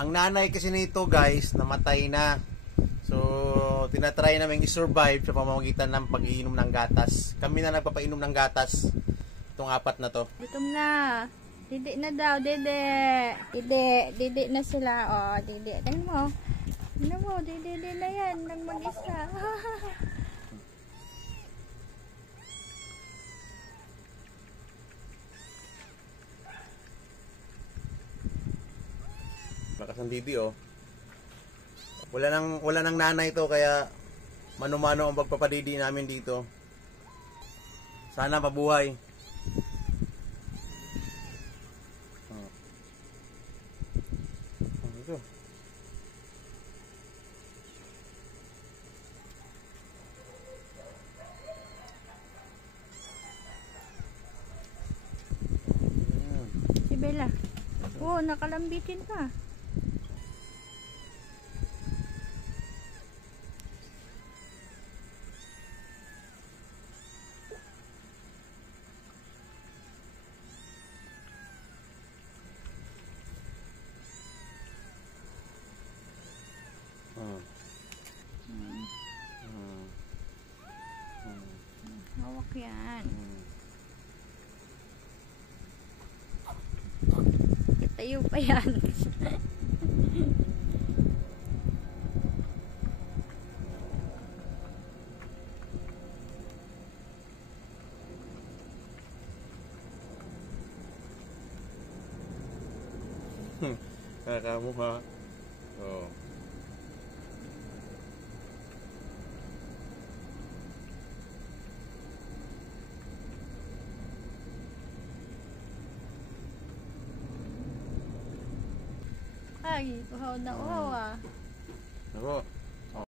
Ang nanay kasi nito guys, namatay na. So, tinatry namin i-survive sa pamamagitan ng pag-iinom ng gatas. Kami na nagpapainom ng gatas. Itong 4 na to. Gutom na. Didi na daw, didi. Didi na sila. Oh, didi. Tingnan mo. Tingnan mo, didi na yan. Nang mag-isa. Lakas ng didi oh. Wala nang nanay to kaya mano-mano ang pagpapadidi namin dito. Sana pabuhay. Ito. Si Bella. Oh, nakalambitin pa. Hawak yan. Itayo pa yan. Kakamukha. Oh. Ay, uhaw na uhaw ah. Ako.